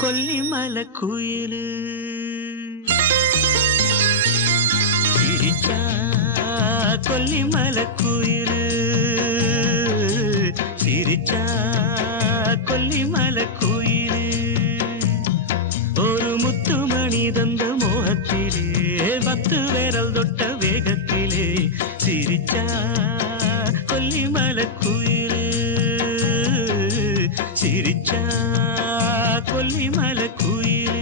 கொல்லிமலை குயிலு சிரிச்சா கொல்லிமலை குயிலு சிரிச்சா கொல்லிமலை குயிலு ஒரு முத்துமணி தந்த மோகத்திலே 10 விரல் தொட்ட வேகத்திலே சிரிச்சா கொல்லிமலை குயிலு சிரிச்சா கொல்லிமலை குயிலு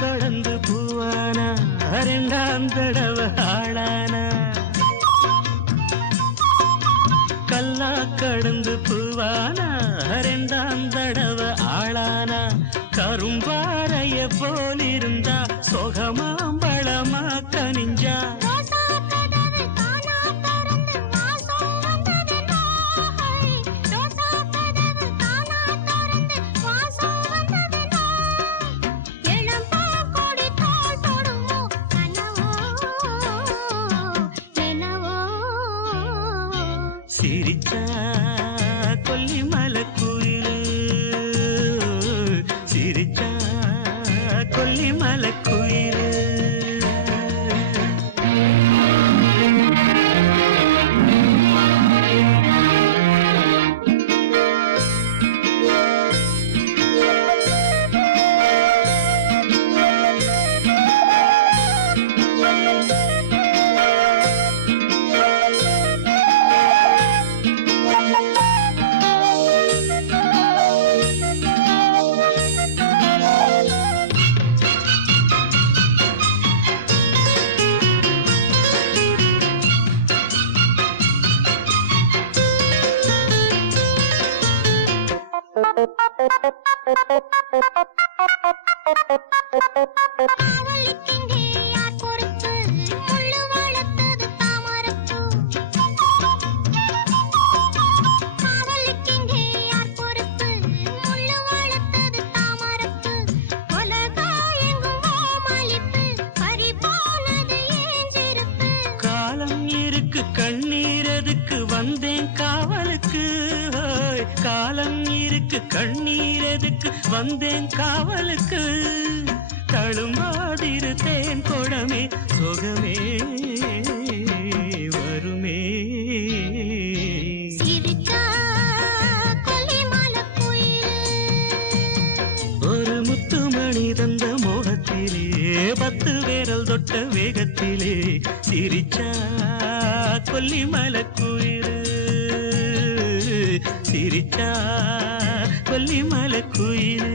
கடந்து பூவானா 2ஆம் தடவை ஆளானா கல்லா கடந்து பூவானா 2ஆம் தடவை ஆளானா கரும்பாறைய போலிருந்தா சொகமாம்பழமா கனிஞ்சா சிரிச்சா கொல்லிமலை குயிலு சிரிச்சா கொல்லிமலை குயிலு கண்ணீரதுக்கு வந்தேன் காவலுக்கு காலம் இருக்கு கண்ணீரதுக்கு வந்தேன் காவலுக்கு தழும்பாதிரு தேன் கொடமே சொகமே வருமே ஒரு முத்துமணி தந்த மோகத்திலே 10 விரல் தொட்ட வேகத்திலே சிரிச்சா கொல்லிமலை குயிலு சிரிச்சா கொல்லிமலை குயிலு